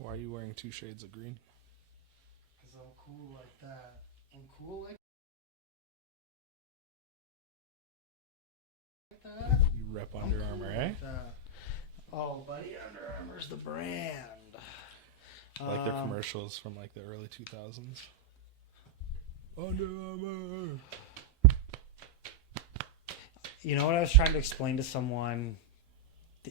Why are you wearing 2 shades of green? Because I'm cool like that. I'm cool like that. You rep Under Armour, eh? Like that. Oh, buddy, Under Armour's the brand. I like their commercials from like the early 2000s. Under Armour. You know what I was trying to explain to someone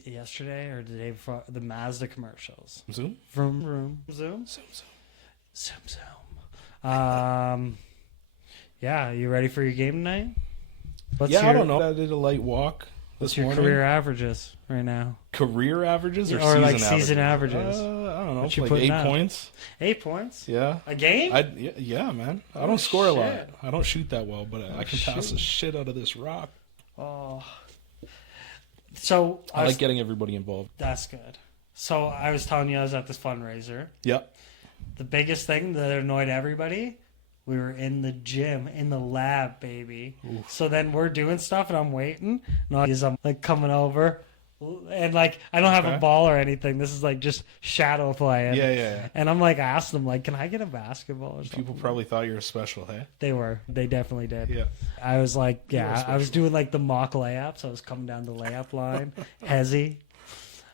yesterday or the day before? The Mazda commercials. Zoom? Vroom, vroom. Zoom? Zoom, zoom. Zoom, zoom. Yeah, you ready for your game tonight? I don't know. I did a light walk What's this your morning. career averages right now? Career averages or season averages? I don't know. What you Like putting 8 up? points. 8 points? Yeah. A game? Yeah, man. I don't score a lot. shit. I don't shoot that well, but I can pass the shit out of this rock. Oh. So I like getting everybody involved. That's good. So I was telling you I was at this fundraiser. Yep. The biggest thing that annoyed everybody, we were in the gym, in the lab, baby. Oof. So then we're doing stuff and I'm waiting. And I'm like coming over. And like I don't have a ball or anything. This is like just shadow playing. Yeah. And I'm like asking them like, can I get a basketball or something? People probably thought you were special, hey? They were. They definitely did. Yeah. I was like, I was doing like the mock layups. I was coming down the layup line. Hezzy.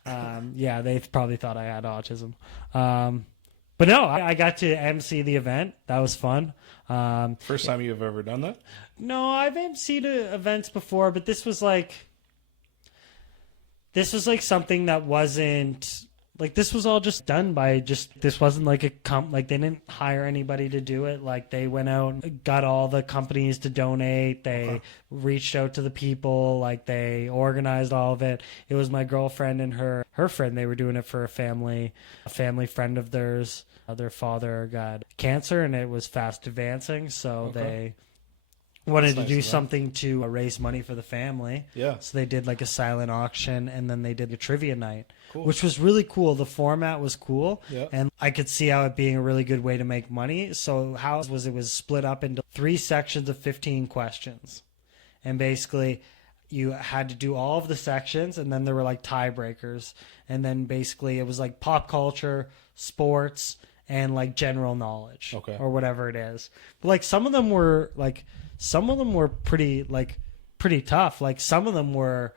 They probably thought I had autism. But no, I got to MC the event. That was fun. First time you've ever done that? No, I've MC'd events before, but this was like something that wasn't like, this was all just done by this wasn't like like they didn't hire anybody to do it. Like they went out and got all the companies to donate. They reached out to the people, like they organized all of it. It was my girlfriend and her friend. They were doing it for a family friend of theirs. Their father got cancer and it was fast advancing. So they wanted to do something to raise money for the family. Yeah. So they did like a silent auction and then they did a trivia night, cool. which was really cool. The format was cool. Yeah. And I could see how it being a really good way to make money. So how it was split up into 3 sections of 15 questions. And basically you had to do all of the sections and then there were like tiebreakers. And then basically it was like pop culture, sports, and like general knowledge or whatever it is. But like some of them were pretty tough. Like some of them were,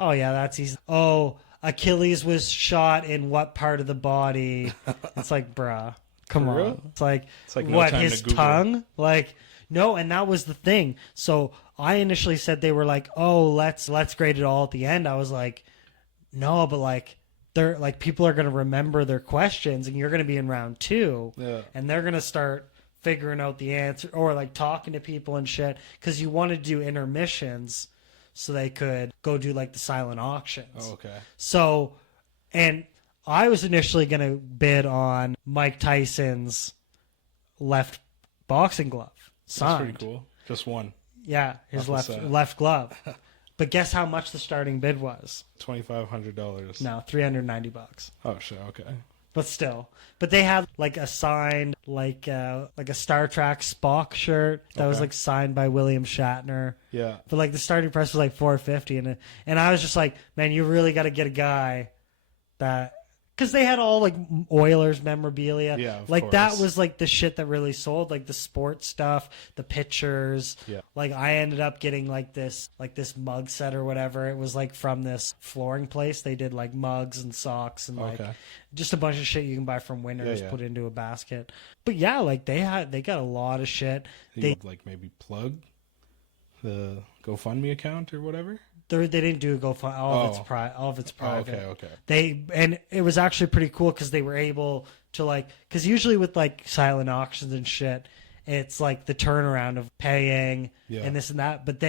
oh yeah, that's easy. Oh, Achilles was shot in what part of the body? It's like, bruh, come on. Real? It's like no what, time his to Google. tongue? Like, no, and that was the thing. So I initially said they were like, oh, let's grade it all at the end. I was like, no, but like they're like, people are gonna remember their questions and you're gonna be in round 2. Yeah. And they're gonna start figuring out the answer or like talking to people and shit, because you want to do intermissions so they could go do like the silent auctions. Oh, okay. So, and I was initially going to bid on Mike Tyson's left boxing glove. Signed. That's pretty cool. Just one. Yeah, his left glove. But guess how much the starting bid was? $2,500. No, $390. Oh shit. Okay. But still, they had like a signed like a Star Trek Spock shirt that was like signed by William Shatner. Yeah. But like the starting price was like $450, and I was just like, man, you really got to get a guy that, because they had all like Oilers memorabilia. Yeah, of like course. that was like the shit that really sold, like the sports stuff, the pictures. Yeah. Like I ended up getting like this mug set or whatever. It was like from this flooring place. They did like mugs and socks and like just a bunch of shit you can buy from Winners, put into a basket. But yeah, like they got a lot of shit. They like maybe plug the GoFundMe account or whatever. They didn't do a GoFundMe. All of it's private. Okay. And it was actually pretty cool because they were able to like, because usually with like silent auctions and shit, it's like the turnaround of paying and this and that. But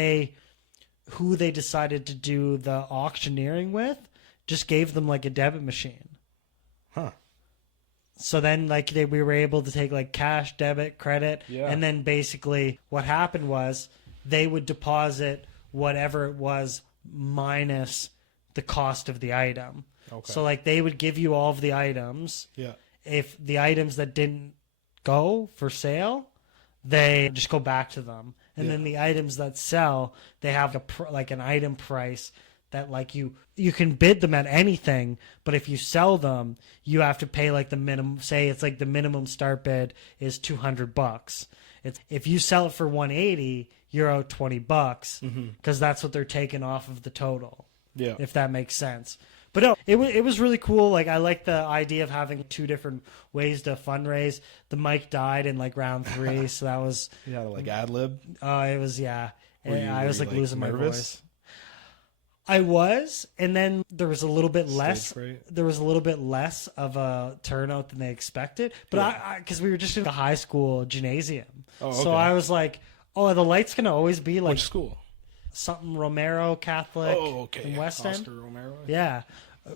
who they decided to do the auctioneering with just gave them like a debit machine. Huh. So then like we were able to take like cash, debit, credit. Yeah. And then basically what happened was they would deposit whatever it was minus the cost of the item. Okay. So like they would give you all of the items. Yeah. If the items that didn't go for sale, they just go back to them. And then the items that sell, they have like an item price that like you can bid them at anything, but if you sell them, you have to pay like the minimum. Say it's like the minimum start bid is $200. It's if you sell it for 180, you're out $20 because that's what they're taking off of the total. Yeah. If that makes sense. But no, it was really cool. Like I like the idea of having 2 different ways to fundraise. The mic died in like round 3, so that was Like ad lib. it was I was like losing nervous? my voice. I was, and then there was a little bit less. Stage fright? There was a little bit less of a turnout than they expected. But I because we were just in the high school gymnasium, so I was like, "Oh, the light's gonna always be like Which school? something Romero Catholic in West End." Oscar Romero. Yeah,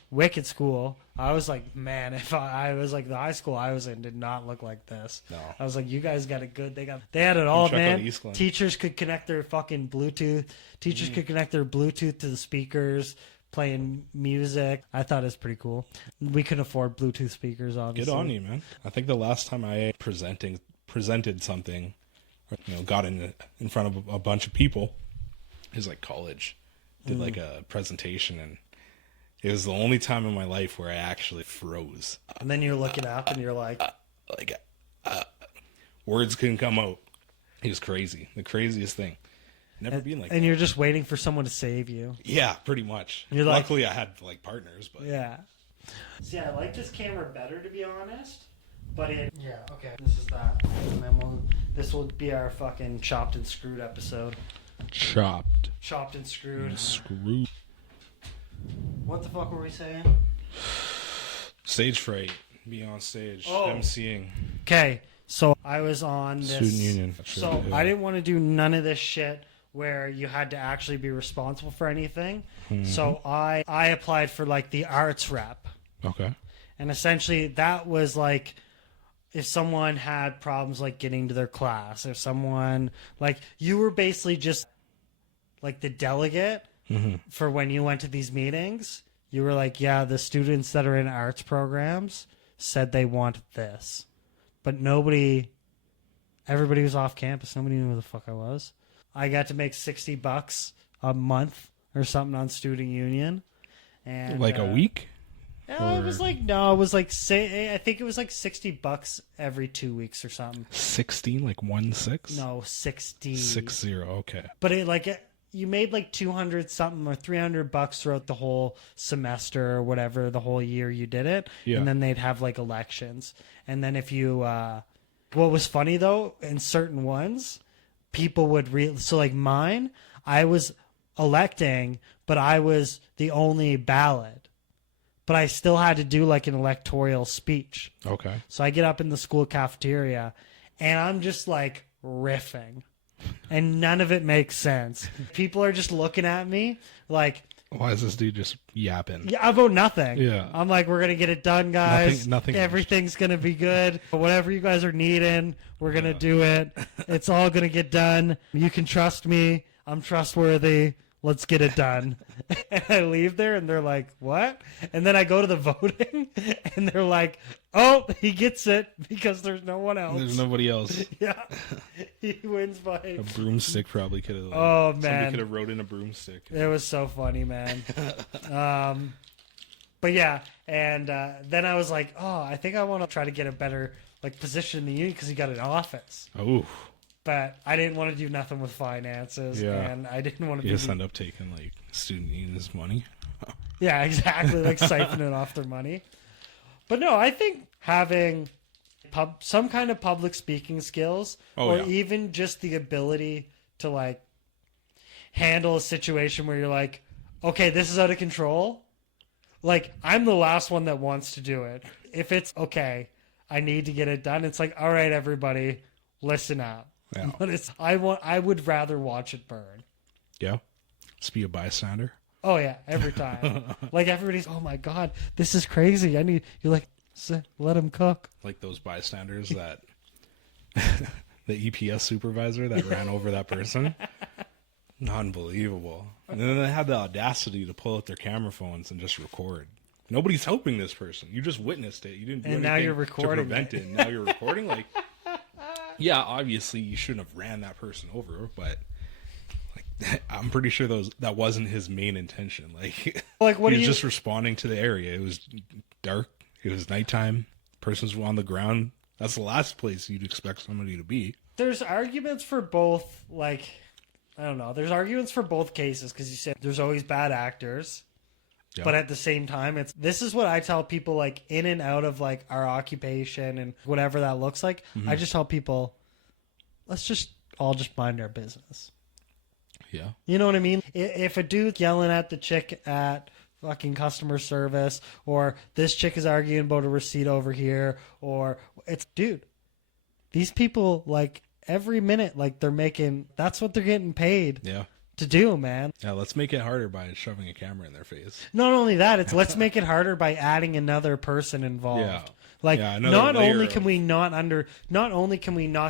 wicked school. I was like, man, if I was like the high school I was in did not look like this. No. I was like, you guys got it good. They had it all, check man. out Eastland. Teachers could connect their fucking Bluetooth. Teachers could connect their Bluetooth to the speakers, playing music. I thought it was pretty cool. We couldn't afford Bluetooth speakers, obviously. Good on you, man. I think the last time I presented something, or, got in front of a bunch of people, is like college. Did like a presentation, and it was the only time in my life where I actually froze. And then you're looking up and you're like Words couldn't come out. It was crazy. The craziest thing. Never been like that. And you're just waiting for someone to save you. Yeah, pretty much. You're like- Luckily, I had like partners, but Yeah. See, I like this camera better, to be honest. But yeah, okay. This is that. And then this will be our fucking chopped and screwed episode. chopped, Chopped and screwed. screwed. What the fuck were we saying? Stage fright. Be on stage. Oh. MCing. Okay, so I was on this. Student union. So I didn't want to do none of this shit where you had to actually be responsible for anything. So I applied for like the arts rep. Okay. And essentially that was like if someone had problems like getting to their class, if someone like you were basically just like the delegate for when you went to these meetings. You were like, yeah, the students that are in arts programs said they want this. But everybody was off campus. Nobody knew who the fuck I was. I got to make $60 a month or something on student union. And Like a week? Yeah, it was like it was like I think it was like $60 every 2 weeks or something. 16, like 1-6? No, 60. 60, okay. But you made like 200 something or $300 throughout the whole semester or whatever, the whole year you did it. Yeah. And then they'd have like elections. And then if you, what was funny though, in certain ones, people would so like mine, I was electing, but I was the only ballot. But I still had to do like an electoral speech. Okay. So I get up in the school cafeteria and I'm just like riffing. And none of it makes sense. People are just looking at me like, why is this dude just yapping? yeah, I vote nothing. Yeah. I'm like, we're going to get it done, guys. Nothing. Everything's going to be good. Whatever you guys are needing, we're going to do it. It's all going to get done. You can trust me. I'm trustworthy. Let's get it done. And I leave there and they're like, what? And then I go to the voting and they're like, oh, he gets it because there's no one else. There's nobody else. Yeah. He wins by A broomstick probably could have. Oh, Somebody man. could have wrote in a broomstick. It was so funny, man. But yeah, and then I was like, oh, I think I want to try to get a better like position in the union because he got an office. Oh. But I didn't want to do nothing with finances, Yeah. and I didn't want to. You just end up taking like student union's money. Yeah, exactly, like siphoning off their money. But no, I think having some kind of public speaking skills, or even just the ability to like handle a situation where you're like, okay, this is out of control. Like, I'm the last one that wants to do it. If it's okay, I need to get it done. It's like, all right, everybody, listen up. Yeah. But I would rather watch it burn. Yeah. Just be a bystander. Oh yeah, every time. Like everybody's, oh my god, this is crazy. You're like, let him cook. Like those bystanders that the EPS supervisor that ran over that person. Unbelievable. And then they had the audacity to pull out their camera phones and just record. Nobody's helping this person. You just witnessed it. You didn't do anything now you're recording to prevent it. And now you're recording. Like, yeah, obviously you shouldn't have ran that person over, but like, I'm pretty sure that wasn't his main intention. Like, Like, what he do was you? just responding to the area. It was dark. It was nighttime. Persons were on the ground. That's the last place you'd expect somebody to be. There's arguments for both. Like, I don't know. There's arguments for both cases because you said there's always bad actors. Yeah. But at the same time, this is what I tell people, like, in and out of, like, our occupation and whatever that looks like. Mm-hmm. I just tell people, let's just all just mind our business. Yeah. You know what I mean? If a dude's yelling at the chick at fucking customer service, or this chick is arguing about a receipt over here, or it's, dude, these people, like, every minute, like, that's what they're getting paid to do, man. Yeah, let's make it harder by shoving a camera in their face. Not only that, it's let's make it harder by adding another person involved. Yeah. Like, not only can we not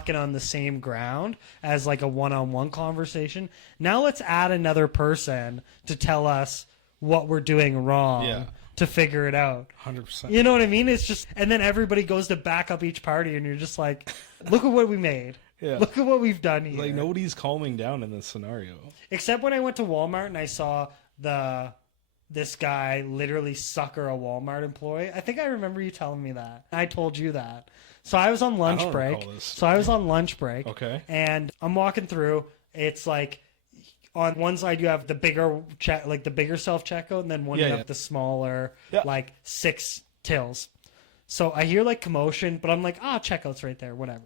get on the same ground as like a one-on-one conversation, now let's add another person to tell us what we're doing wrong to figure it out. 100%. You know what I mean? It's just, and then everybody goes to back up each party and you're just like, look at what we made. Yeah. Look at what we've done here. Like, nobody's calming down in this scenario. Except when I went to Walmart and I saw this guy literally sucker a Walmart employee. I think I remember you telling me that. I told you that. So I was on lunch break. Okay. And I'm walking through. It's like on one side you have the bigger the bigger self checkout, and then you have the smaller like 6 tills. So I hear like commotion, but I'm like, checkout's right there, whatever.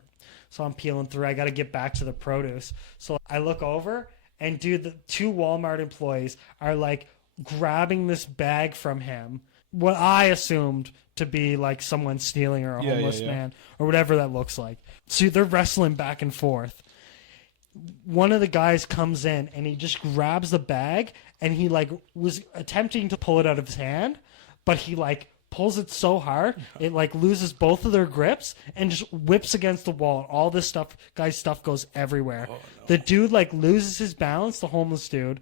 So I'm peeling through. I got to get back to the produce. So I look over, and dude, the 2 Walmart employees are like grabbing this bag from him. What I assumed to be like someone stealing or a homeless man or whatever that looks like. So they're wrestling back and forth. One of the guys comes in and he just grabs the bag, and he like was attempting to pull it out of his hand, but he like pulls it so hard it like loses both of their grips and just whips against the wall. All this guy's stuff goes everywhere. Oh, no. The dude like loses his balance, the homeless dude,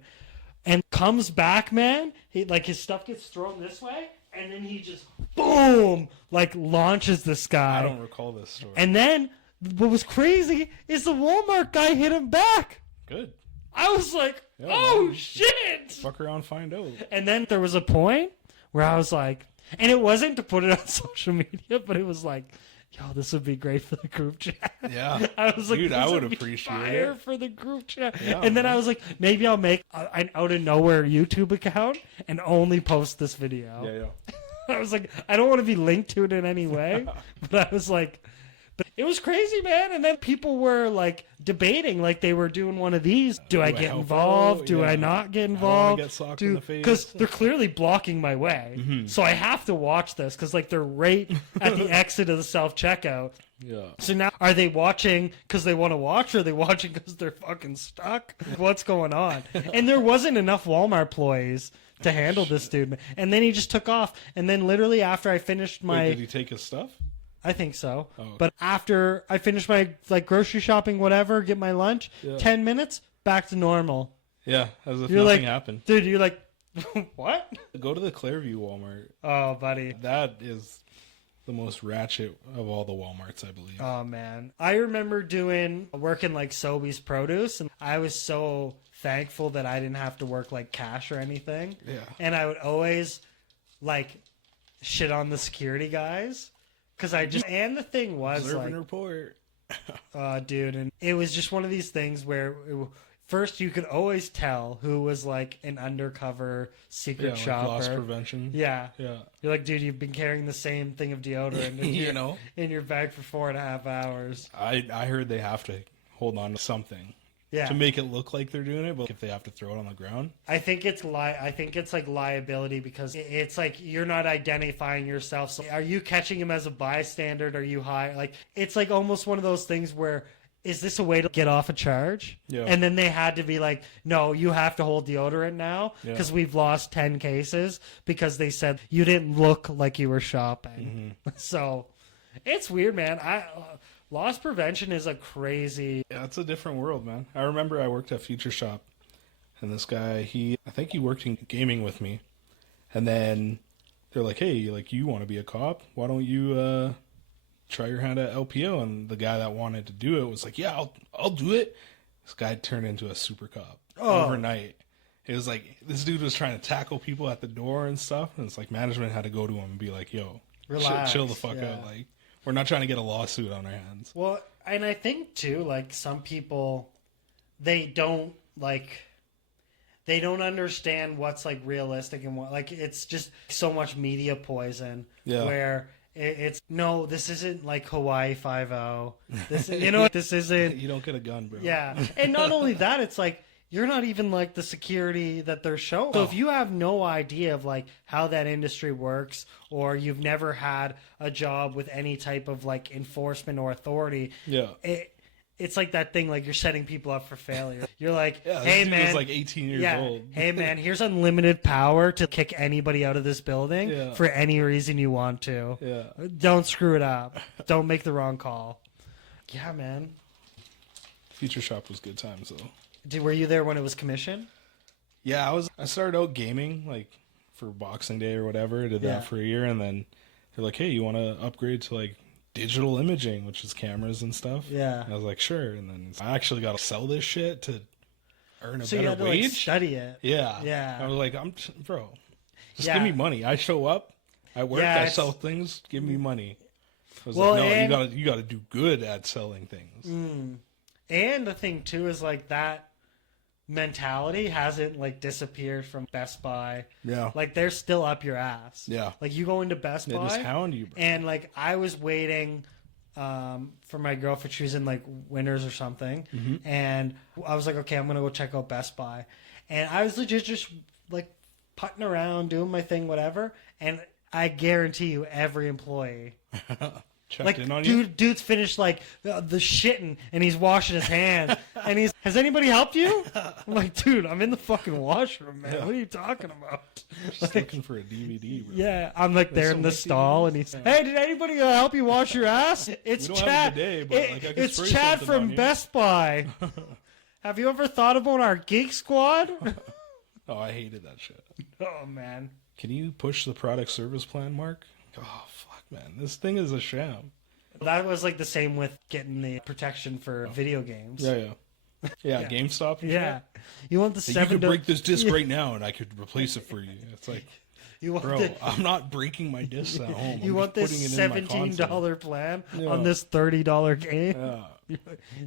and comes back, man. He like his stuff gets thrown this way, and then he just boom like launches this guy. I don't recall this story. And then what was crazy is the Walmart guy hit him back. Good. I was like, oh shit! Fuck around, find out. And then there was a point where I was like, and it wasn't to put it on social media, but it was like, yo, this would be great for the group chat. Yeah. I was like, dude, I would appreciate it for the group chat. Yeah, and then I was like, maybe I'll make an out of nowhere YouTube account and only post this video. Yeah. I was like, I don't want to be linked to it in any way, but I was like, but it was crazy, man. And then people were like debating, like they were doing one of these. Do I get involved? Do I not get involved? I get socked in the face. Because they're clearly blocking my way. Mm-hmm. So I have to watch this because like they're right at the exit of the self-checkout. Yeah. So now are they watching because they want to watch, or are they watching because they're fucking stuck? What's going on? And there wasn't enough Walmart employees to handle this dude. And then he just took off. And then literally after I finished my... Wait, did he take his stuff? I think so. Oh, okay. But after I finish my like grocery shopping, whatever, get my lunch, 10 minutes, back to normal. Yeah, as if you're nothing like, happened. Dude, you're like, what? Go to the Clearview Walmart. Oh, buddy. That is the most ratchet of all the Walmarts, I believe. Oh, man. I remember working like Sobeys Produce, and I was so thankful that I didn't have to work like cash or anything. Yeah. And I would always like shit on the security guys. Because and the thing was, Observe like, and report. Dude, and it was just one of these things where first you could always tell who was like an undercover secret shopper. Like loss prevention. Yeah. Yeah. You're like, dude, you've been carrying the same thing of deodorant in your bag for 4.5 hours. I heard they have to hold on to something. Yeah. To make it look like they're doing it, but if they have to throw it on the ground. I think it's like liability because it's like you're not identifying yourself. So are you catching him as a bystander? Are you high? Like it's like almost one of those things where is this a way to get off a charge? Yeah. And then they had to be like, no, you have to hold deodorant now because we've lost 10 cases because they said you didn't look like you were shopping. Mm-hmm. So it's weird, man. Loss prevention is a crazy... Yeah, it's a different world, man. I remember I worked at Future Shop, and this guy, I think he worked in gaming with me, and then they're like, hey, you want to be a cop? Why don't you try your hand at LPO? And the guy that wanted to do it was like, yeah, I'll do it. This guy turned into a super cop Oh. overnight. It was like this dude was trying to tackle people at the door and stuff, and it's like management had to go to him and be like, "Yo, Relax, chill the fuck yeah. out. Like, we're not trying to get a lawsuit on our hands." Well, and I think too, like some people, they don't understand what's like realistic and what like it's just so much media poison. Yeah. Where it's no, this isn't like Hawaii 5-0. This you know this isn't. You don't get a gun, bro. Yeah, and not only that, it's like you're not even like the security that they're showing. So if you have no idea of like how that industry works, or you've never had a job with any type of like enforcement or authority, Yeah. It's like that thing like you're setting people up for failure. You're like, Yeah, hey this dude man, was like 18 years old. Hey man, here's unlimited power to kick anybody out of this building Yeah. for any reason you want to. Yeah. Don't screw it up. Don't make the wrong call. Yeah, man. Future Shop was good times though. Were you there when it was commissioned? Yeah, I started out gaming like for Boxing Day or whatever. I did that for a year, and then they're like, "Hey, you want to upgrade to like digital imaging, which is cameras and stuff?" Yeah. And I was like, "Sure." And then I actually got to sell this shit to earn a So you better had to wage. like study it. Yeah, Yeah. I was like, bro, just Yeah. give me money. I show up, I work, Yeah, I it's- sell things. Give me money. I was Well, like, no, and- you gotta do good at selling things. And the thing too is like that mentality hasn't like disappeared from Best Buy. Yeah, Like they're still up your ass. yeah. Like you go into Best They Buy just hound you, bro. and like I was waiting for my girlfriend. She was in like Winners or something, and I was like, okay, I'm gonna go check out Best Buy, and I was legit just like putting around, doing my thing, whatever. And I guarantee you, every employee, Checked like in on you. dude's finished like the shitting, and he's washing his hands, and has anybody helped you? I'm like, dude, I'm in the fucking washroom, man. Yeah. What are you talking about? Just looking for a DVD, bro. Yeah, I'm like there still in the make stall, and he's, hey, did anybody help you wash your ass? It's We don't have Chad. a bidet, but, like, I can It's spray Chad something on from you. Best Buy. Have you ever thought about our Geek Squad? Oh, I hated that shit. Oh man. Can you push the product service plan, Mark? Oh, fuck, man. This thing is a sham. That was like the same with getting the protection for video games. Yeah. Yeah, GameStop. And Yeah. You want the shit. You seven could break this disc right now, and I could replace it for you. It's like, You want bro, the, I'm not breaking my discs at home. you I'm want just this putting it in my console. $17 plan Yeah. on this $30 game? Yeah.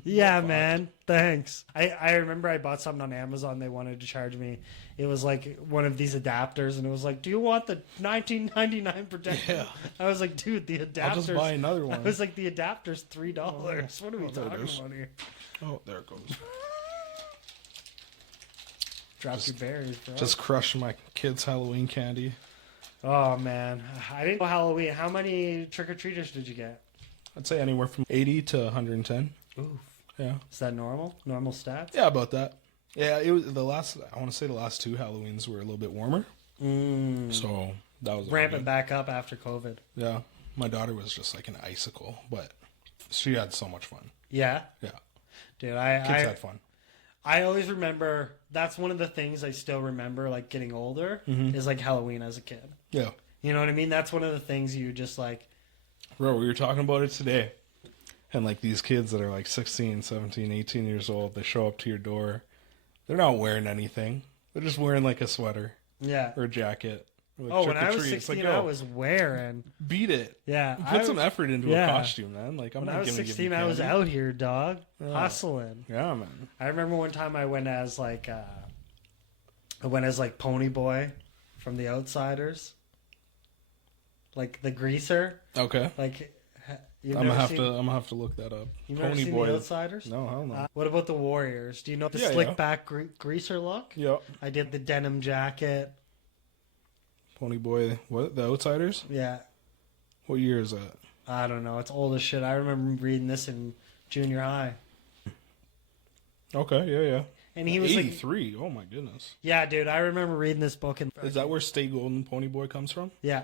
Yeah, man. Thanks. I remember I bought something on Amazon. They wanted to charge me. It was like one of these adapters, and it was like, "Do you want the $19.99 protection?" Yeah. I was like, "Dude, the adapters." I'll just buy another I one. was like, "The adapter's $3. What are we there it talking is. about here?" Oh, there it goes. Drop your berries, bro. Just crushed my kids' Halloween candy. Oh man, I didn't know Halloween. How many trick or treaters did you get? I'd say anywhere from 80 to 110. Oof. Yeah. Is that normal? Normal stats? Yeah, about that. Yeah, it was the last. I want to say the last two Halloweens were a little bit warmer, so that was Ramping good. back up after COVID. Yeah, my daughter was just like an icicle, but she had so much fun. Yeah, Yeah, dude. kids I had fun. I always remember. That's one of the things I still remember. Like getting older is like Halloween as a kid. Yeah, You know what I mean? That's one of the things you just like. bro, we were talking about it today, and like these kids that are like 16, 17, 18 years old, they show up to your door. They're not wearing anything. They're just wearing like a sweater Yeah. or a jacket. Or, like, Oh, when trick or I was treat. It's 16, like, I yo, was wearing. beat it. Yeah. Put some effort into yeah. a costume, man. Like I'm When not I was gonna give you 16, I was candy. out here, dog, hustling. Yeah, man. I remember one time I went as like Pony Boy from The Outsiders, like the greaser. Okay. Like you've I'm never gonna have to look that up. You've never Pony seen Boy. The Outsiders? No, hell no. What about the Warriors? Do you know the Yeah, slick yeah. back greaser look? Yeah. I did the denim jacket. Pony Boy. What? The Outsiders? Yeah, What year is that? I don't know. It's old as shit. I remember reading this in junior high, Okay. Yeah, yeah. and he was like, 83. Oh my goodness. "Yeah, dude, I remember reading this book." And Is that where Stay Golden Pony Boy comes from? yeah,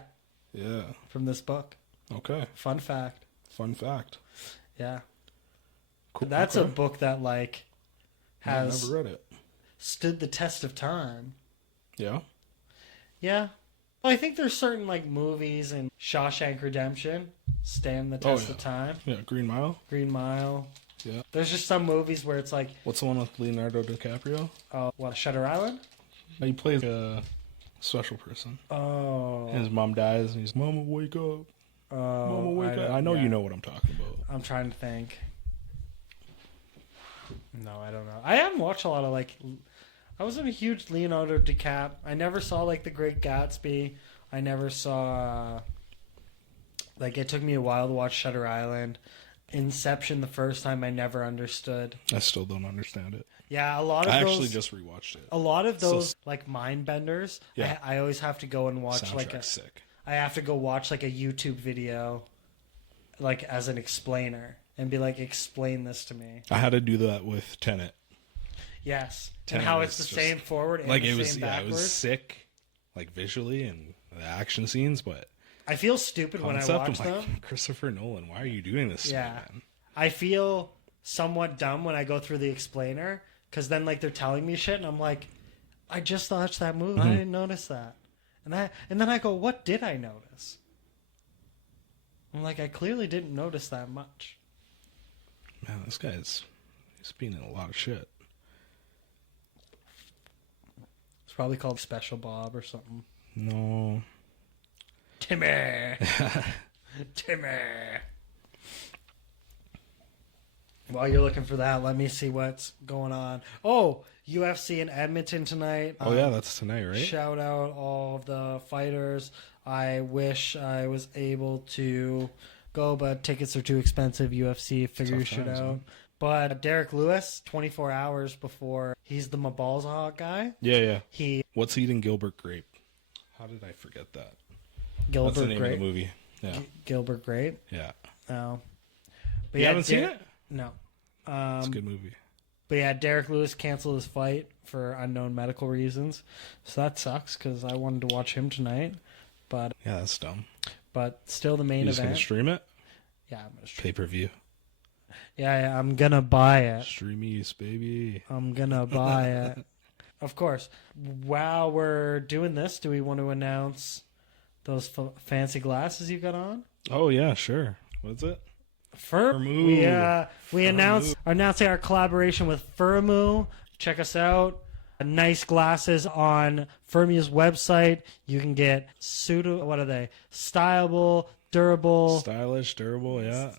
Yeah. from this book. Okay. Fun fact. Fun fact. Yeah, Cool. that's okay. a book that like I has never read it. stood the test of time. Yeah. Yeah. Well, I think there's certain like movies and Shawshank Redemption stand the test yeah. of time. Yeah. Green Mile. Green Mile. Yeah. There's just some movies where it's like, What's the one with Leonardo DiCaprio? Shutter Island? He plays a special person. Oh. And his mom dies, and he's, Mama, wake up. Mama, wake up. I know you know what I'm talking about. I'm trying to think. No, I don't know. I haven't watched a lot of, like... I wasn't a huge Leonardo DiCaprio. I never saw, like, The Great Gatsby. I never saw... Like, it took me a while to watch Shutter Island. Inception, the first time, I never understood. I still don't understand it. Yeah, a lot of I those... actually just rewatched it. A lot of those, like, mind benders, Yeah. I always have to go and watch, like, a... Sick. I have to go watch, like, a YouTube video, like, as an explainer. And be like, explain this to me. I had to do that with Tenet. Yes. Tenet and how it's the just, same forward and like the it was, same yeah, backwards. it was sick, like visually and the action scenes, but I feel stupid when I watch I'm them. like, Christopher Nolan, why are you doing this to me, man? I feel somewhat dumb when I go through the explainer, because then, like, they're telling me shit, and I'm like, I just watched that movie. I didn't notice that. And then I go, what did I notice? I'm like, I clearly didn't notice that much. Man, this guy's he's been in a lot of shit. It's probably called Special Bob or something. No. Timmy! Timmy! While you're looking for that, let me see what's going on. Oh, UFC in Edmonton tonight. Oh, yeah, that's tonight, right? Shout out all of the fighters. I wish I was able to go, but tickets are too expensive. UFC, figure your shit out. Man. But Derek Lewis, 24 hours before, he's the Maballs Hawk guy. Yeah. He What's eating Gilbert Grape? How did I forget that? Gilbert That's the name Grape. of the movie. Yeah. Gilbert Grape. Yeah. Oh. But You yeah, haven't seen it? No. It's a good movie. But yeah, Derek Lewis canceled his fight for unknown medical reasons. So that sucks because I wanted to watch him tonight. But Yeah, that's dumb. But still the main You just event. gonna stream it? Yeah, I'm gonna stream. Pay-per-view. Yeah, I'm gonna buy it. Streamies, baby. I'm gonna buy it. Of course. While we're doing this, do we want to announce those fancy glasses you got on? Oh, yeah, sure. What's it? Furmu. We announcing our collaboration with Furmu. Check us out. Nice glasses on Furmu's website. You can get stylish, Durable, yeah.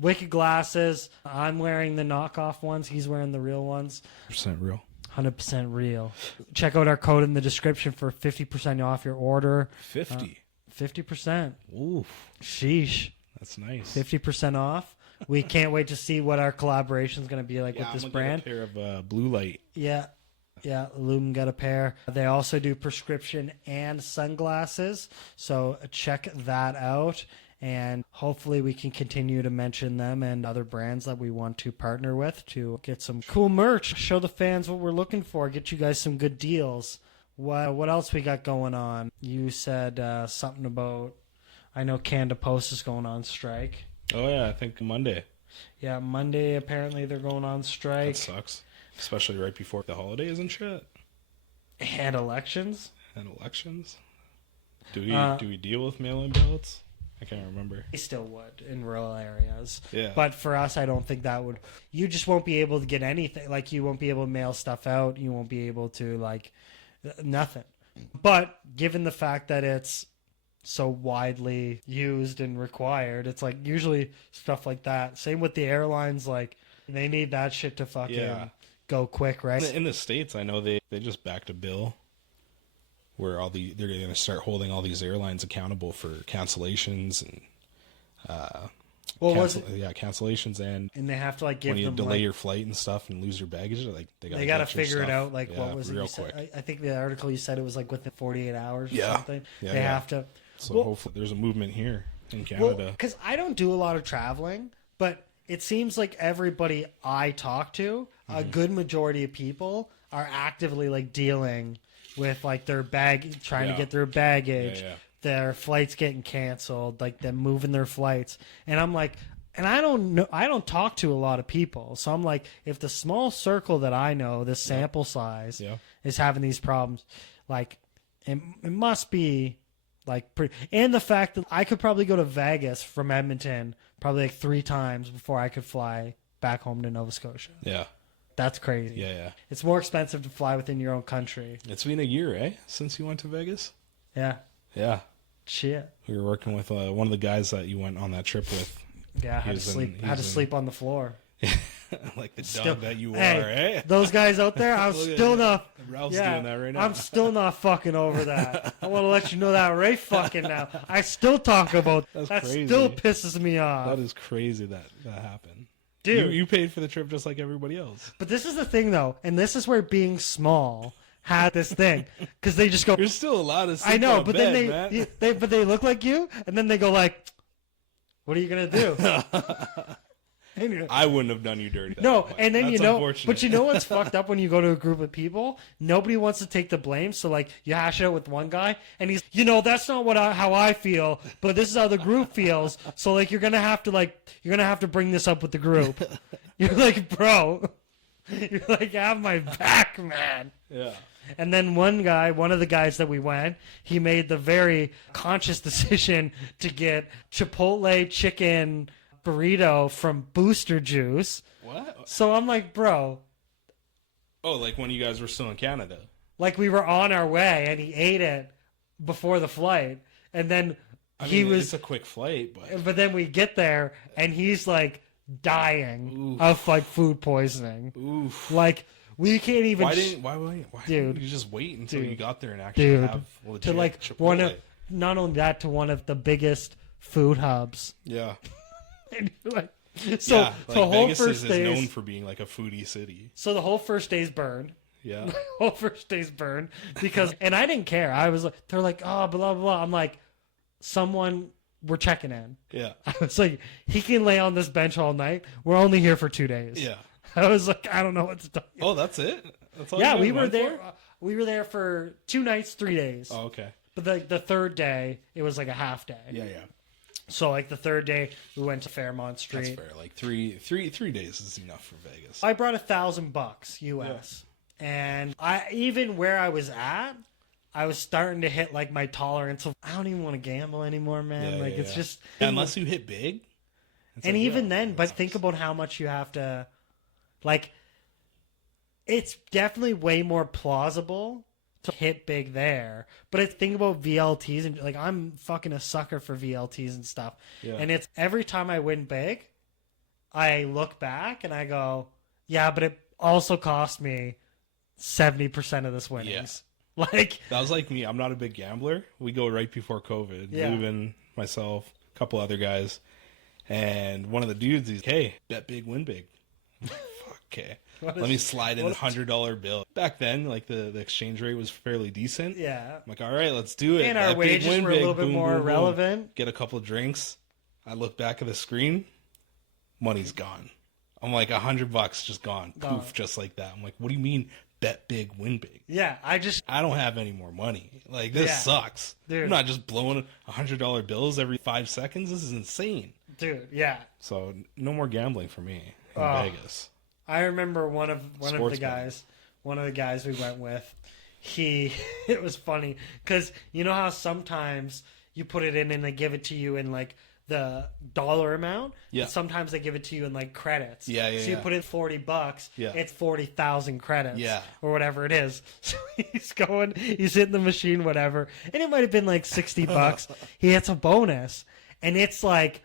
wicked glasses. I'm wearing the knockoff ones. He's wearing the real ones. 100% real. 100% real. Check out our code in the description for 50% off your order. 50. 50%. Oof. Sheesh. That's nice. 50% off. We can't wait to see what our collaboration is going to be like Yeah, with this I'm gonna brand. get a pair of blue light. Yeah. Lumen got a pair. They also do prescription and sunglasses. So check that out. And hopefully we can continue to mention them and other brands that we want to partner with to get some cool merch. Show the fans what we're looking for. Get you guys some good deals. What else we got going on? You said something about... I know Canada Post is going on strike. Oh, yeah, I think Monday. Yeah, Monday, apparently they're going on strike. That sucks. Especially right before the holidays and shit. And elections. Do we deal with mail-in ballots? I can't remember. They still would in rural areas. Yeah. But for us, I don't think that would... You just won't be able to get anything. Like, you won't be able to mail stuff out. You won't be able to, like, nothing. But given the fact that it's so widely used and required, it's like usually stuff like that. Same with the airlines, like they need that shit to fucking go quick, right? In the States, I know they just backed a bill where they're going to start holding all these airlines accountable for cancellations and cancellations and they have to like give when you them delay like, your flight and stuff and lose your baggage, like they got to figure it out. Like what was it? Real You quick. said, I think the article you said it was like within 48 hours or something. Yeah, they have to. So hopefully there's a movement here in Canada. Because I don't do a lot of traveling, but it seems like everybody I talk to, a good majority of people are actively like dealing with like their trying to get their baggage, their flights getting canceled, like them moving their flights. And I'm like, and I don't know, I don't talk to a lot of people. So I'm like, if the small circle that I know, this sample size is having these problems, like it must be And the fact that I could probably go to Vegas from Edmonton probably like 3 times before I could fly back home to Nova Scotia. Yeah. That's crazy. Yeah. It's more expensive to fly within your own country. It's been a year, eh? Since you went to Vegas? Yeah. Yeah. Shit. We were working with one of the guys that you went on that trip with. Yeah, I had to sleep on the floor. Like the dog that you are, eh? Those guys out there, I'm still not. Ralph's doing that right now. I'm still not fucking over that. I want to let you know that right fucking now. I still talk about that. Crazy. Still pisses me off. That is crazy that happened. Dude. You paid for the trip just like everybody else. But this is the thing, though, and this is where being small had this thing, because they just go. You're still allowed to sleep I know, on but bed, then man. they look like you, and then they go like, "What are you gonna do?" I wouldn't have done you dirty. No, and then That's but you know what's fucked up when you go to a group of people? Nobody wants to take the blame. So like you hash it out with one guy, and he's, that's not how I feel, but this is how the group feels. So like you're gonna have to bring this up with the group. You're like, bro, you're like, have my back, man. Yeah. And then one of the guys that we went, he made the very conscious decision to get Chipotle chicken burrito from Booster Juice. What? So I'm like, bro. Oh, like when you guys were still in Canada. Like we were on our way and he ate it before the flight. And then it's a quick flight, but then we get there and he's like dying of like food poisoning. Oof. Like we can't even. Why dude, didn't you just wait until you got there and actually have legit to like Chipotle? Not only that, to one of the biggest food hubs. Yeah. And you're like, Vegas is known for being like a foodie city. So the whole first day's burned. Yeah. The whole first day's burned because, and I didn't care. I was like, they're like, oh, blah, blah, blah. I'm like, we're checking in. Yeah. I was like, he can lay on this bench all night. We're only here for 2 days. Yeah. I was like, I don't know what to tell you. Oh, that's it? That's all yeah, we were there. We were there for 2 nights, 3 days. Oh, okay. But the third day, it was like a half day. Yeah. So like the third day, we went to Fairmont Street. That's fair. Like three days is enough for Vegas. I brought $1,000 US, and even where I was at, I was starting to hit like my tolerance of I don't even want to gamble anymore, man. It's just unless you hit big. And even then, but think about how much you have to, like. It's definitely way more plausible to hit big there, but think about VLTs and like I'm fucking a sucker for VLTs and stuff. Yeah. And it's every time I win big, I look back and I go, yeah, but it also cost me 70% of this winnings. Yeah. Like that was like me. I'm not a big gambler. We go right before COVID. Yeah. Lubin, myself, a couple other guys, and one of the dudes. He's hey, bet big, win big. Fuck, okay. Let me slide in $100 bill. Back then, like the exchange rate was fairly decent. Yeah. I'm like, all right, let's do it. And our wages were a little bit more relevant. Get a couple of drinks. I look back at the screen. Money's gone. I'm like $100 just gone. Poof, just like that. I'm like, what do you mean bet big, win big? Yeah, I don't have any more money. Like this sucks. Dude. I'm not just blowing $100 bills every 5 seconds. This is insane. Dude, yeah. So no more gambling for me in Vegas. I remember one of the guys we went with. It was funny because you know how sometimes you put it in and they give it to you in like the dollar amount. Yeah. Sometimes they give it to you in like credits. Yeah. So you put in $40. Yeah. It's 40,000 credits. Yeah. Or whatever it is. So he's hitting the machine, whatever, and it might have been like $60. He hits a bonus, and it's like.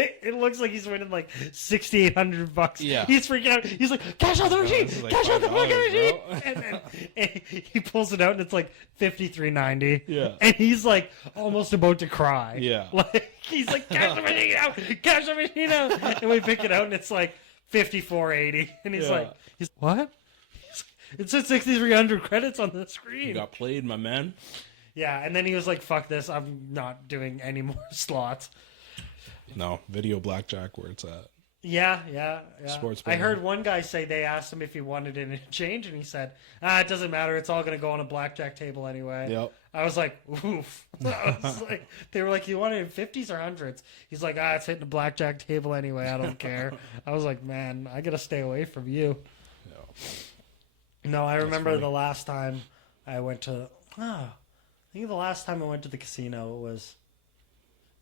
It looks like he's winning like $6,800. Yeah, he's freaking out. He's like, "Cash out the machine! Cash out the fucking machine!" And he pulls it out, and it's like $53.90. Yeah, and he's like almost about to cry. Yeah, like he's like, "Cash the machine out! Cash the machine out!" And we pick it out, and it's like $54.80. And he's like, "What?" It said 6,300 credits on the screen. You got played, my man. Yeah, and then he was like, "Fuck this! I'm not doing any more slots." No, video blackjack where it's at. Yeah. Sports I heard one guy say they asked him if he wanted it in exchange, and he said, it doesn't matter. It's all going to go on a blackjack table anyway. Yep. I was like, oof. They were like, you want it in 50s or 100s? He's like, it's hitting a blackjack table anyway. I don't care. I was like, man, I got to stay away from you. Yeah. No, I remember the last time I went to... think the last time I went to the casino was...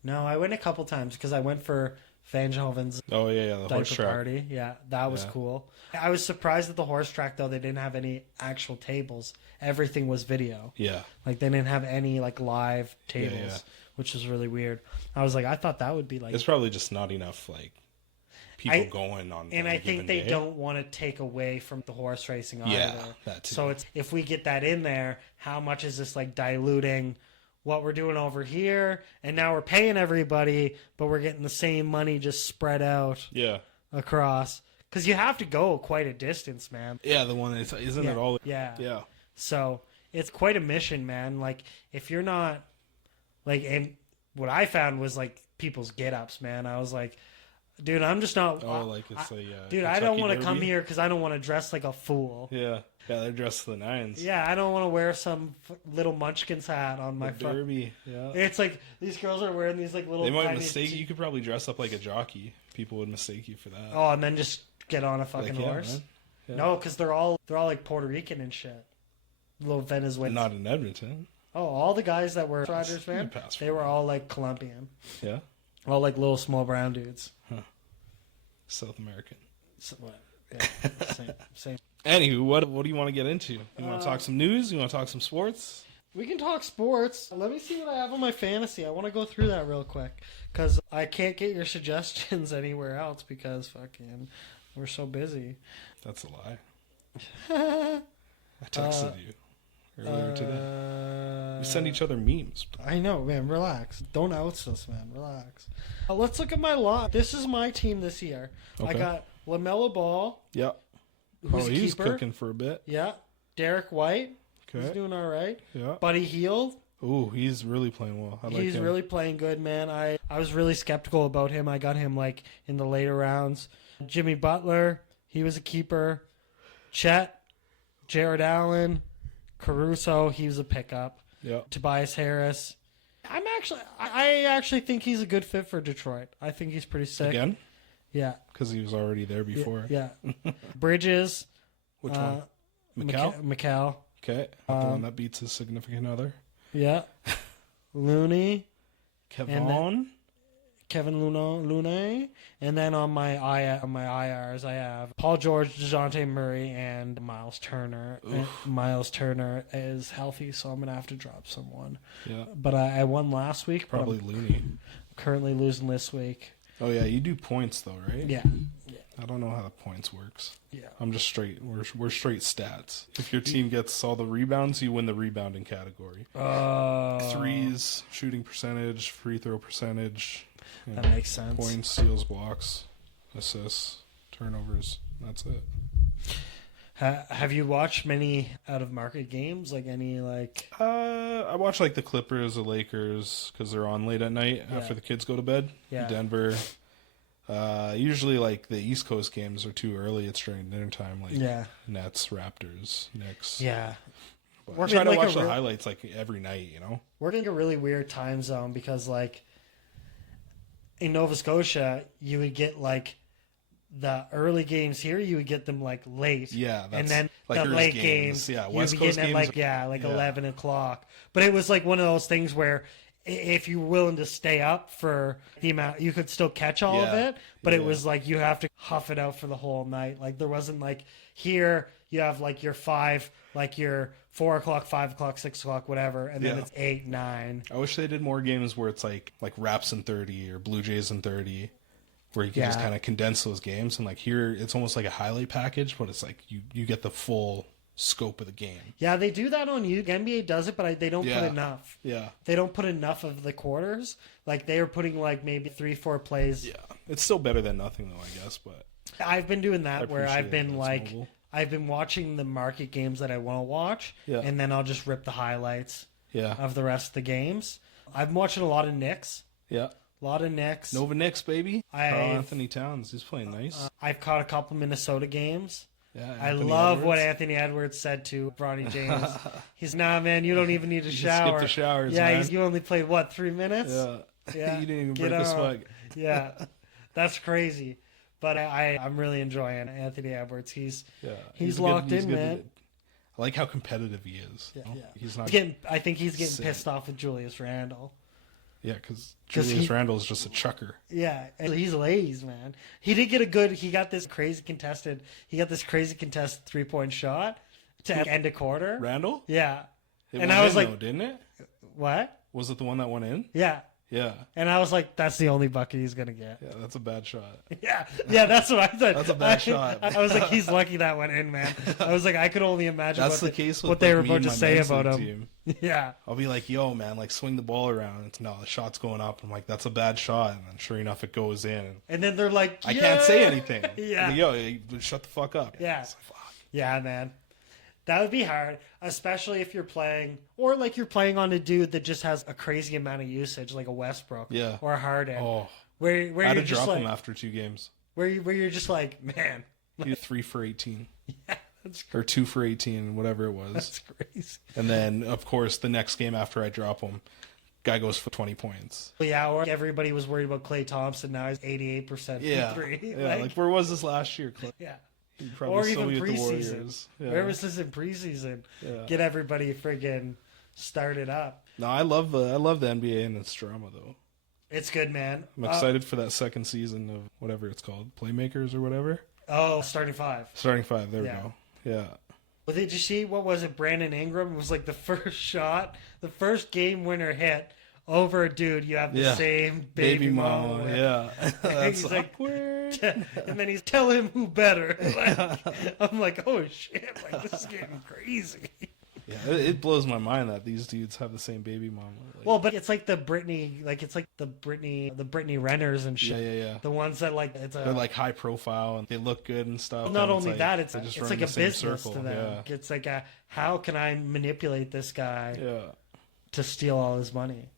No, I went a couple times because I went for Van Joven's Oh yeah, the horse diaper track. party. Yeah, that was cool. I was surprised at the horse track though. They didn't have any actual tables. Everything was video. Yeah, Like they didn't have any like live tables, yeah. which was really weird. I was like, I thought that would be like. it's probably just not enough like people going on. And a I think given they day. don't want to take away from the horse racing either. Yeah, that too. So it's if we get that in there, how much is this like diluting what we're doing over here? And now we're paying everybody, but we're getting the same money just spread out Yeah, across. Because you have to go quite a distance, man. yeah. The one isn't Yeah, it all? yeah. Yeah, So it's quite a mission, man. Like if you're not like, and what I found was like people's get ups, man. I was like, dude, I'm just not. oh, like it's Dude, I don't want to come here because I don't want to dress like a fool. Yeah, yeah. They're dressed to the nines. Yeah, I don't want to wear some little Munchkins hat on my front. Derby. Yeah. It's like these girls are wearing these like little. They might tiny mistake you. Could probably dress up like a jockey. People would mistake you for that. Oh, and then just get on a fucking Like, yeah, horse. man. Yeah. No, because they're all like Puerto Rican and shit. Little Venezuelans. Not in Edmonton. Oh, all the guys that were riders, You man, pass they were all like Colombian. Yeah. All like little small brown dudes. South American. So, what? Yeah, same. Anywho, what do you want to get into? You want to talk some news? You want to talk some sports? We can talk sports. Let me see what I have on my fantasy. I want to go through that real quick because I can't get your suggestions anywhere else because fucking we're so busy. That's a lie. I texted you earlier today. We send each other memes. I know, man. Relax. Don't oust us, man. Relax. Let's look at my lot. This is my team this year. I Okay. got LaMelo Ball. Yep. Who's a he's keeper. cooking for a bit. Yeah. Derek White. He's Okay. doing all right. Yeah. Buddy Hield. Ooh, he's really playing well. I like He's him. really playing good, man. I was really skeptical about him. I got him like in the later rounds. Jimmy Butler. He was a keeper. Chet. Jared Allen. Caruso. He was a pickup. Yeah. Tobias Harris. I actually think he's a good fit for Detroit. I think he's pretty sick. Again? Yeah. Because he was already there before. Yeah. Bridges. Which one? Mikal? Mikal. Okay. The one that beats his significant other. Yeah. Looney. Kevon? Kevin Looney. And then on my IRs, I have Paul George, DeJounte Murray, and Miles Turner. And Miles Turner is healthy, so I'm going to have to drop someone. Yeah. But I won last week. But Probably Looney. I'm currently losing this week. Oh, yeah. You do points, though, right? Yeah. I don't know how the points works. Yeah. I'm just straight. We're straight stats. If your team gets all the rebounds, you win the rebounding category. Threes, shooting percentage, free throw percentage. That makes sense. Points, steals, blocks, assists, turnovers. That's it. Have you watched many out of market games? Like any like? I watch like the Clippers, the Lakers, because they're on late at night after the kids go to bed. Yeah. Denver. Usually like the East Coast games are too early. It's during dinner time. Like Nets, Raptors, Knicks. Yeah. But I try to watch the highlights like every night. You know. We're in a really weird time zone because like in Nova Scotia, you would get like the early games here. You would get them like late. Yeah. And then like the late games. Yeah. You'd West be Coast getting games. at like 11 o'clock. But it was like one of those things where if you were willing to stay up for the amount, you could still catch all of it. But it was like you have to huff it out for the whole night. Like there wasn't like here you have like your 5, like your 4 o'clock, 5 o'clock, 6 o'clock, whatever, and then it's 8, 9. I wish they did more games where it's like Raps in 30 or Blue Jays in 30, where you can just kind of condense those games. And like here, it's almost like a highlight package, but it's like you get the full scope of the game. Yeah, they do that on YouTube. NBA does it, but they don't put enough. Yeah. They don't put enough of the quarters. Like they are putting like maybe 3-4 plays. Yeah. It's still better than nothing though, I guess, but I've been doing that where I've appreciate been it. like It's mobile. I've been watching the market games that I want to watch, Yeah. and then I'll just rip the highlights yeah. of the rest of the games. I've been watching a lot of Knicks. Yeah. A lot of Knicks. Nova Knicks, baby. Carl Anthony Towns. He's playing nice. I've caught a couple Minnesota games. Yeah. I Anthony love what Edwards. Anthony Edwards said to Bronny James. He's, nah, man, you don't even need to shower. Skip the showers, yeah, man. you only played, what, 3 minutes? Yeah. Yeah. You didn't even Get break a out. swag. Yeah, that's crazy. But I'm really enjoying Anthony Edwards. He's Yeah. he's a locked good- in, good. man. I like how competitive he is. Yeah, yeah. He's not. I think he's getting sick. pissed off with Julius Randle. Yeah, because Julius Randle is just a chucker. Yeah, and he's lazy, man. He did get he got this crazy contested 3-point shot to end a quarter. Randle? Yeah. It And went I was in, like, though, didn't it? what? Was it the one that went in? Yeah. Yeah. And I was like, that's the only bucket he's going to get. Yeah, that's a bad shot. Yeah, that's what I thought. That's a bad shot. I was like, he's lucky that went in, man. I was like, I could only imagine That's the case with what they were me about and to my say men's about him. league team. Yeah. I'll be like, yo, man, like swing the ball around. It's, no, the shot's going up. I'm like, that's a bad shot. And then sure enough, it goes in. And then they're like, I can't say anything. Yeah. Like, yo, shut the fuck up. Yeah. Like, fuck. Yeah, man. That would be hard, especially if you're playing, or like you're playing on a dude that just has a crazy amount of usage, like a Westbrook Yeah. or a Harden. Oh, where I had you're to just drop like, him after 2 games. where you're just like, man, He had 3 for 18. yeah, that's Or 2 for 18, whatever it was. that's crazy. And then, of course, the next game after I drop him, guy goes for 20 points. Yeah, or everybody was worried about Klay Thompson. Now he's 88% from Yeah. 3. Yeah, like where was this last year, Clay? yeah. He probably Or still even be at the preseason. Warriors. Yeah. Where was this in preseason? Yeah. Get everybody friggin' started up. No, I love the NBA and its drama though. It's good, man. I'm excited for that second season of whatever it's called, Playmakers or whatever. Starting 5. Starting 5. There Yeah. we go. Yeah. Well, did you see what was it? Brandon Ingram was like the first shot, the first game winner hit over a dude. You have the Yeah. same baby mama. with. Yeah. That's He's like, awkward. and then he's tell him who better. Like, I'm like, oh shit! Like this is getting crazy. Yeah, it blows my mind that these dudes have the same baby mama. Like, Well, but it's like the Britney Renners and shit. yeah. The ones that like They're like high profile and they look good and stuff. Well, not and only that, they just it's run like the a same business circle. to them. Yeah. It's like how can I manipulate this guy Yeah. to steal all his money?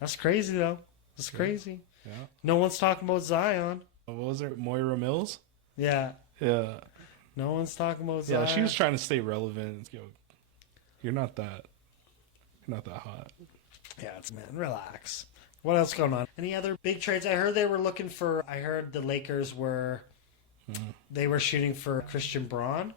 That's crazy though. That's crazy. Yeah. No one's talking about Zion. What was it? Moira Mills? Yeah. Yeah. No one's talking about Zion. Yeah, she was trying to stay relevant. Yo, you're not that hot. Yeah, man, relax. What else going on? Any other big trades? I heard the Lakers were they were shooting for Christian Braun.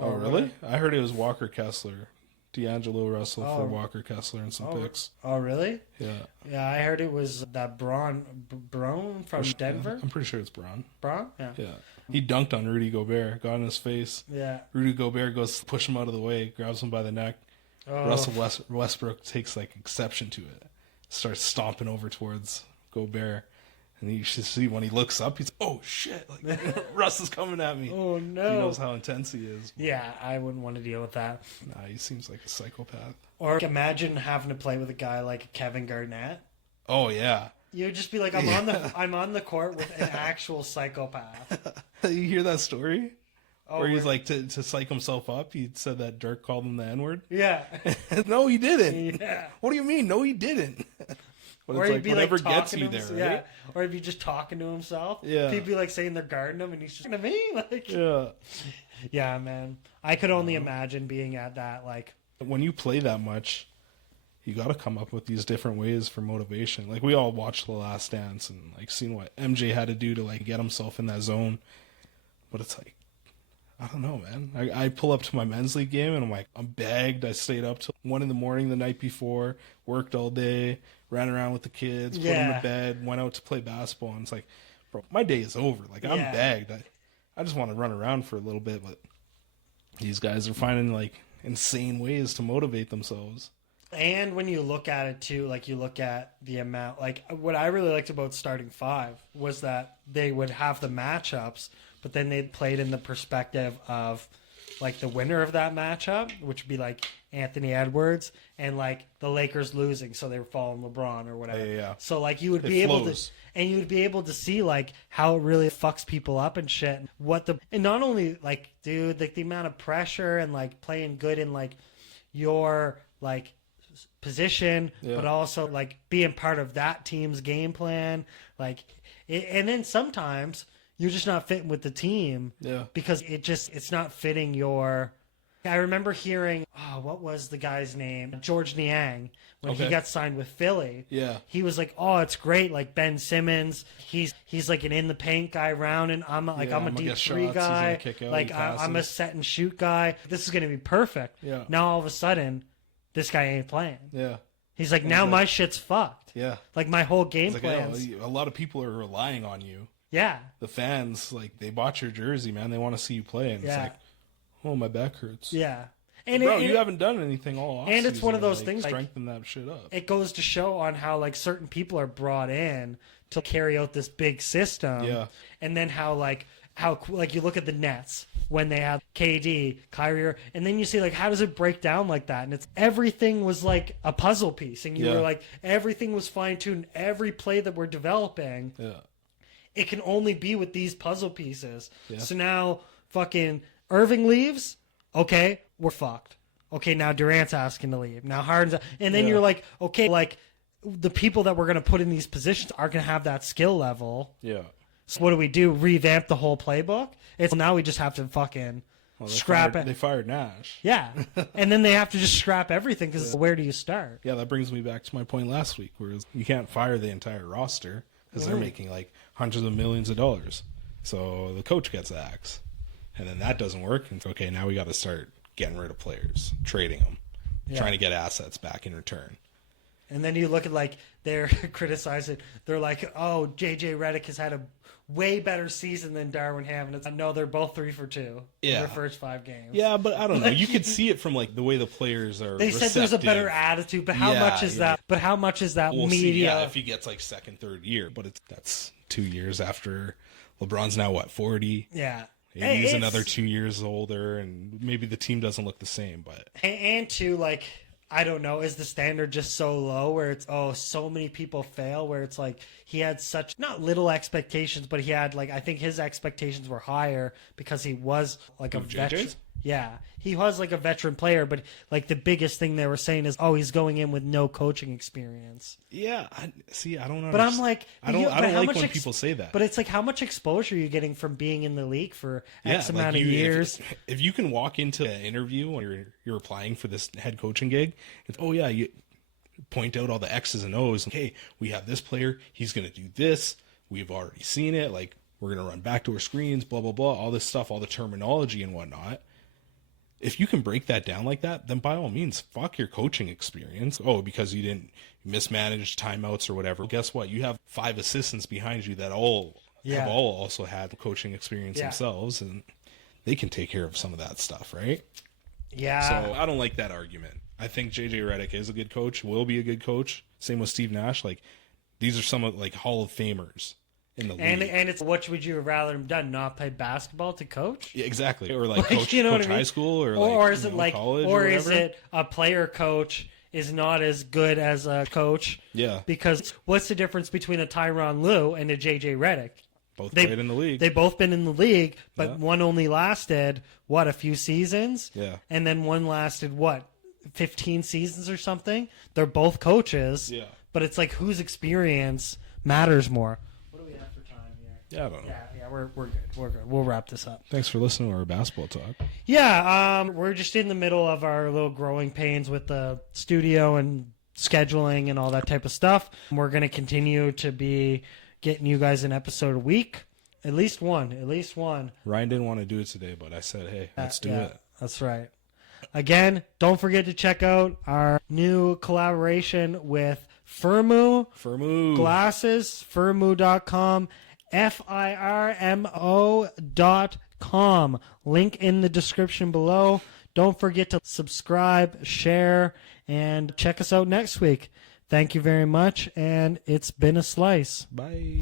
Oh, really? I heard it was Walker Kessler. D'Angelo Russell for Oh. Walker Kessler and some picks. Oh, really? Yeah. Yeah, I heard it was that Braun from Denver. I'm pretty sure it's Braun. Braun? Yeah. Yeah. He dunked on Rudy Gobert, got in his face. Yeah. Rudy Gobert goes to push him out of the way, grabs him by the neck. Oh. Russell Westbrook takes like exception to it. Starts stomping over towards Gobert. And you should see when he looks up, he's, oh shit, like Russ is coming at me. Oh He no. knows how intense he is. Yeah, I wouldn't want to deal with that. Nah, he seems like a psychopath. Or imagine having to play with a guy like Kevin Garnett. Oh yeah. You would just be like, I'm on the court with an actual psychopath. You hear that story? Oh, Where he's like to psych himself up, he said that Dirk called him the N-word. Yeah. No, he didn't. Yeah. What do you mean? No, he didn't. But Or it's he'd like be whatever like gets talking you to there, himself, right? yeah. Or he'd be just talking to himself. Yeah. He'd be like saying they're guarding him, and he's just to me like. Yeah. Yeah, man. I could only imagine being at that like. When you play that much, you got to come up with these different ways for motivation. Like we all watched The Last Dance and like seen what MJ had to do to like get himself in that zone. But it's like, I don't know, man. I pull up to my men's league game and I'm like, I'm bagged. I stayed up till 1 a.m. the night before, worked all day, ran around with the kids, put them to bed, went out to play basketball. And it's like, bro, my day is over. Like I'm bagged. I just want to run around for a little bit, but these guys are finding like insane ways to motivate themselves. And when you look at it too, like you look at the amount, like what I really liked about starting 5 was that they would have the matchups, but then they played in the perspective of like the winner of that matchup, which would be like Anthony Edwards, and like the Lakers losing, so they were following LeBron or whatever. Yeah. So like you would It be able flows. to, and you would be able to see like how it really fucks people up and shit. And not only like, dude, like the amount of pressure and like playing good in like your like position, but also like being part of that team's game plan, like and then sometimes you're just not fitting with the team Yeah. because it's not fitting your I remember hearing, what was the guy's name? George Niang. When he got signed with Philly, he was like, "Oh, it's great! Like Ben Simmons, he's like an in the paint guy, rounding. I'm a deep three guy. Like I'm a set and shoot guy. This is gonna be perfect." Yeah. Now all of a sudden, this guy ain't playing. Yeah. He's like, now my shit's fucked. Yeah. Like my whole game plan. A lot of people are relying on you. Yeah. The fans, like, they bought your jersey, man. They want to see you play, and it's like, oh, my back hurts. Yeah. And bro, you haven't done anything all offseason. And it's one of those things, strengthen that shit up. It goes to show on how like certain people are brought in to carry out this big system. Yeah. And then how you look at the Nets when they have KD, Kyrie, and then you see like how does it break down like that? And it's everything was like a puzzle piece, and you were like everything was fine tuned. Every play that we're developing, it can only be with these puzzle pieces. Yeah. So now fucking Irving leaves. Okay, we're fucked. Okay, now Durant's asking to leave. Now Harden's, and then you're like, okay, like the people that we're gonna put in these positions are gonna have that skill level. Yeah. So what do? Revamp the whole playbook? It's now we just have to fucking scrap it. They fired Nash. Yeah, and then they have to just scrap everything because where do you start? Yeah, that brings me back to my point last week, where you can't fire the entire roster because they're making like hundreds of millions of dollars. So the coach gets the axe. And then that doesn't work. And okay, now we got to start getting rid of players, trading them, trying to get assets back in return. And then you look at like they're criticizing. They're like, "Oh, JJ Redick has had a way better season than Darwin Ham." And it's no, they're both 3 for 2 in their first 5 games. Yeah, but I don't know. You could see it from like the way the players are. They said there's a better attitude, but how much is that? But how much is that media? If he gets like second, third year, but that's 2 years after LeBron's now 40. Yeah. He's another 2 years older, and maybe the team doesn't look the same. But and two, like, I don't know, is the standard just so low where it's so many people fail? Where it's like he had such not little expectations, but he had like I think his expectations were higher because he was like a veteran. Yeah, he was like a veteran player, but like the biggest thing they were saying is, he's going in with no coaching experience. Yeah, I don't know. But I'm like, I don't like when people say that. But it's like, how much exposure are you getting from being in the league for X amount of years? If you can walk into an interview when you're applying for this head coaching gig, it's you point out all the X's and O's. Hey, we have this player. He's going to do this. We've already seen it. Like, we're going to run backdoor screens, blah, blah, blah, all this stuff, all the terminology and whatnot. If you can break that down like that, then by all means, fuck your coaching experience. Because you didn't mismanage timeouts or whatever. Guess what? You have 5 assistants behind you that have all also had coaching experience themselves, and they can take care of some of that stuff, right? Yeah. So I don't like that argument. I think JJ Redick is a good coach, will be a good coach. Same with Steve Nash. Like, these are some of like Hall of Famers in the league. And it's what would you have rather him done? Not play basketball to coach? Yeah, exactly. Or like coach high school or is it like college or is it a player coach is not as good as a coach? Yeah. Because what's the difference between a Tyronn Lue and a JJ Redick? Both played in the league. They've both been in the league, but one only lasted a few seasons? Yeah. And then one lasted 15 seasons or something? They're both coaches. Yeah. But it's like whose experience matters more. What do we have for time here? Yeah, I don't know. Yeah, we're good. We're good. We'll wrap this up. Thanks for listening to our basketball talk. Yeah, we're just in the middle of our little growing pains with the studio and scheduling and all that type of stuff. We're going to continue to be getting you guys an episode a week. At least one. Ryan didn't want to do it today, but I said, hey, let's do it. That's right. Again, don't forget to check out our new collaboration with Firmoo. Glasses, firmoo.com, FIRMO.com. Link in the description below. Don't forget to subscribe, share, and check us out next week. Thank you very much, and it's been a slice. Bye.